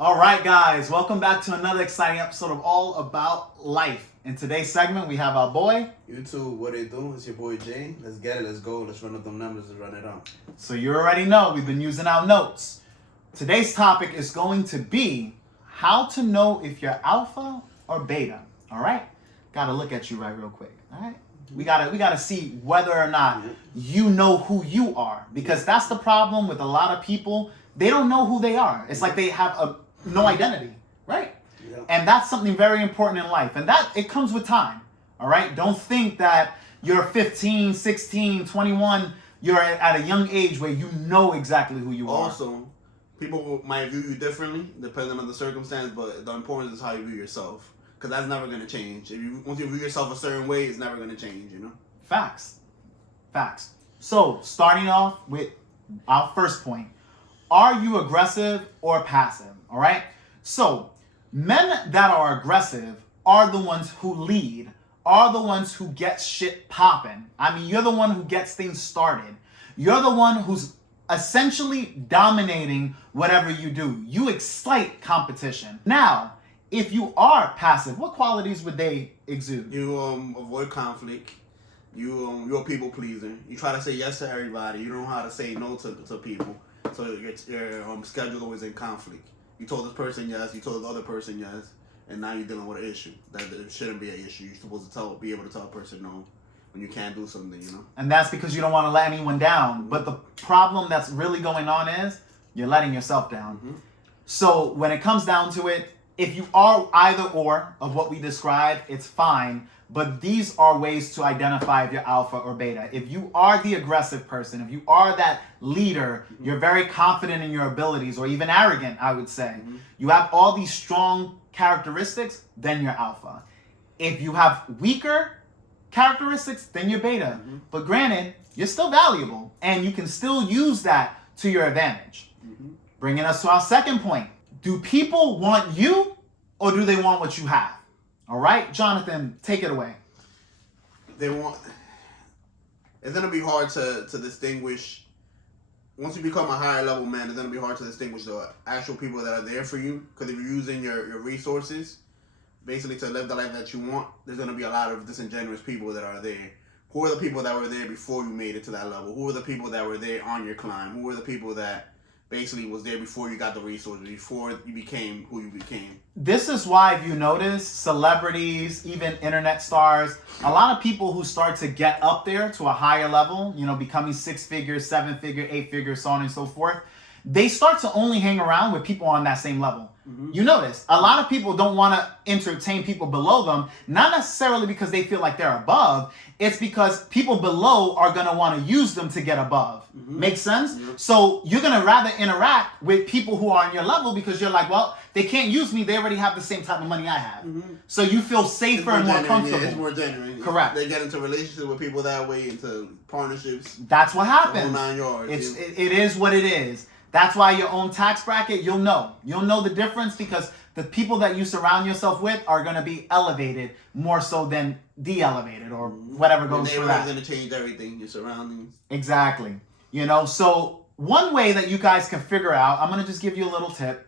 All right, guys, welcome back to another exciting episode of All About Life. In today's segment, we have our boy. YouTube, what they do? It's your boy Jay. Let's get it. Let's go. Let's run up them numbers and run it up. So you already know we've been using our notes. Today's topic is going to be how to know if you're alpha or beta. All right, gotta look at you right real quick. All right, we gotta see whether or not you know who you are, because that's the problem with a lot of people. They don't know who they are. It's like they have no identity, right? Yeah. And that's something very important in life. And that it comes with time. All right? Don't think that you're 15, 16, 21, you're at a young age where you know exactly who you are. Also, people might view you differently depending on the circumstance, but the importance is how you view yourself. Because that's never going to change. Once you view yourself a certain way, it's never going to change, you know? Facts. So, starting off with our first point. Are you aggressive or passive? All right? So, men that are aggressive are the ones who lead, are the ones who get shit popping. I mean, you're the one who gets things started. You're the one who's essentially dominating whatever you do. You excite competition. Now, if you are passive, what qualities would they exude? You avoid conflict. You're a people pleaser. You try to say yes to everybody. You don't know how to say no to people. So your schedule always in conflict. You told this person yes, you told the other person yes, and now you're dealing with an issue. That it shouldn't be an issue. You're supposed to be able to tell a person no when you can't do something, you know? And that's because you don't want to let anyone down. But the problem that's really going on is you're letting yourself down. Mm-hmm. So when it comes down to it, if you are either or of what we described, it's fine. But these are ways to identify if you're alpha or beta. If you are the aggressive person, if you are that leader, you're very confident in your abilities, or even arrogant, I would say. You have all these strong characteristics, then you're alpha. If you have weaker characteristics, then you're beta. But granted, you're still valuable, and you can still use that to your advantage. Bringing us to our second point. Do people want you, or do they want what you have? All right, Jonathan, take it away. It's going to be hard to distinguish. Once you become a higher level man, it's going to be hard to distinguish the actual people that are there for you. Because if you're using your resources, basically to live the life that you want, there's going to be a lot of disingenuous people that are there. Who are the people that were there before you made it to that level? Who are the people that were there on your climb? Who are the people that basically was there before you got the resources, before you became who you became? This is why, if you notice, celebrities, even internet stars, a lot of people who start to get up there to a higher level, becoming 6 figures, 7 figure, 8 figures, so on and so forth, they start to only hang around with people on that same level. You notice, a lot of people don't want to entertain people below them, not necessarily because they feel like they're above, it's because people below are going to want to use them to get above. Make sense? So you're going to rather interact with people who are on your level because you're like, well, they can't use me, they already have the same type of money I have. So you feel safer and more comfortable. Yeah, it's more genuine. Correct. They get into relationships with people that way, into partnerships. That's what happens. The whole 9 yards. It is what it is. That's why your own tax bracket, you'll know. You'll know the difference because the people that you surround yourself with are going to be elevated more so than de-elevated or whatever goes for that. Your neighborhood's going to change everything, your surroundings. Exactly. So one way that you guys can figure out, I'm going to just give you a little tip.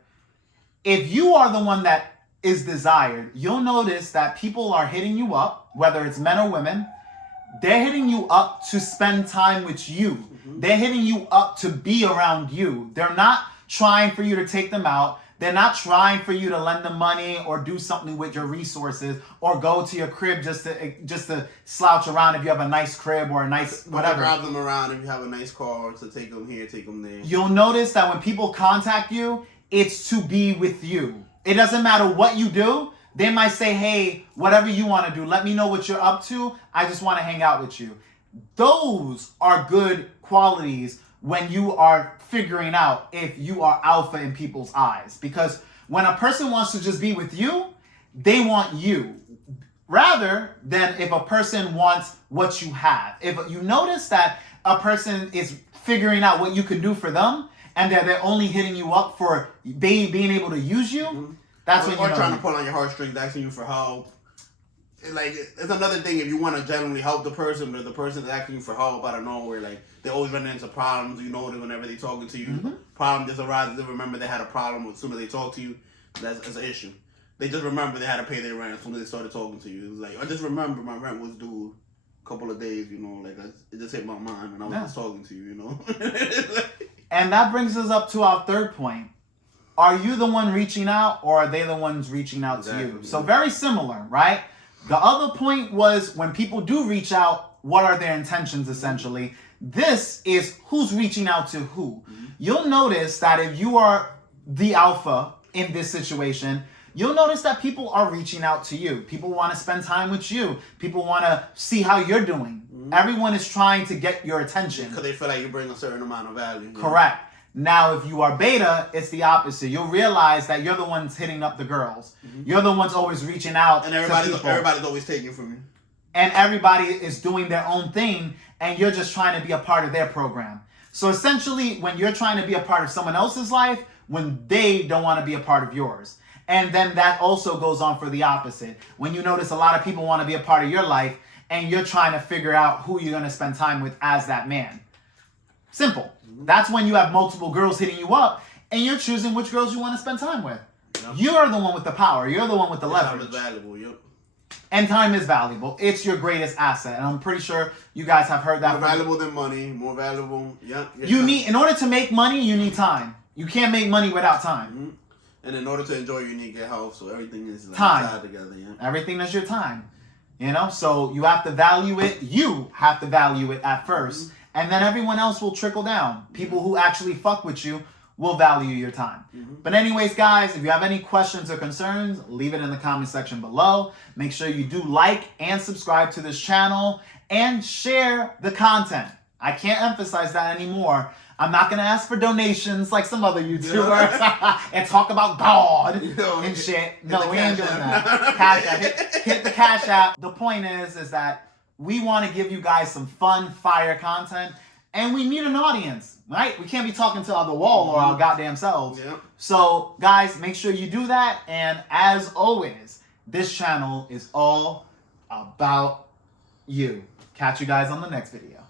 If you are the one that is desired, you'll notice that people are hitting you up, whether it's men or women. They're hitting you up to spend time with you. They're hitting you up to be around you. They're not trying for you to take them out. They're not trying for you to lend them money or do something with your resources or go to your crib just to slouch around if you have a nice crib or a nice whatever. Grab them around if you have a nice car to take them here, take them there. You'll notice that when people contact you, it's to be with you. It doesn't matter what you do. They might say, hey, whatever you want to do, let me know what you're up to. I just want to hang out with you. Those are good qualities when you are figuring out if you are alpha in people's eyes. Because when a person wants to just be with you, they want you. Rather than if a person wants what you have. If you notice that a person is figuring out what you can do for them, and that they're only hitting you up for being able to use you, that's when you know. Or trying to pull on your heartstrings, asking you for help, like it's another thing if you want to genuinely help the person, but the person is asking you for help out of nowhere, like they always run into problems. You know that whenever they talking to you, problem just arises. They remember they had a problem as soon as they talk to you. That's an issue. They just remember they had to pay their rent as soon as they started talking to you. It was like I just remember my rent was due a couple of days. You know, like it just hit my mind when I was just talking to you. You know, and that brings us up to our third point. Are you the one reaching out, or are they the ones reaching out to you? So very similar, right? The other point was when people do reach out, what are their intentions essentially? This is who's reaching out to who. You'll notice that if you are the alpha in this situation, you'll notice that people are reaching out to you. People want to spend time with you. People want to see how you're doing. Everyone is trying to get your attention. Because they feel like you bring a certain amount of value. Correct. Now, if you are beta, it's the opposite. You'll realize that you're the ones hitting up the girls. You're the ones always reaching out and to people. Everybody's always taking from you. And everybody is doing their own thing, and you're just trying to be a part of their program. So essentially, when you're trying to be a part of someone else's life, when they don't want to be a part of yours. And then that also goes on for the opposite. When you notice a lot of people want to be a part of your life, and you're trying to figure out who you're going to spend time with as that man. Simple. That's when you have multiple girls hitting you up, and you're choosing which girls you want to spend time with. Yep. You're the one with the power. You're the one with the leverage. Time is valuable, yep. And time is valuable. It's your greatest asset. And I'm pretty sure you guys have heard that. More valuable than money. More valuable. Yep. In order to make money, you need time. You can't make money without time. And in order to enjoy, you need your health. So everything is like tied together. Yeah. Everything is your time. You know, so you have to value it. You have to value it at first. And then everyone else will trickle down. People who actually fuck with you will value your time. But anyways, guys, if you have any questions or concerns, leave it in the comment section below. Make sure you do like and subscribe to this channel and share the content. I can't emphasize that anymore. I'm not going to ask for donations like some other YouTubers and talk about God and shit. No, we ain't doing that. Cash App. Hit the Cash App. The point is that we want to give you guys some fun, fire content, and we need an audience, right? We can't be talking to the wall or our goddamn selves. Yep. So, guys, make sure you do that. And as always, this channel is all about you. Catch you guys on the next video.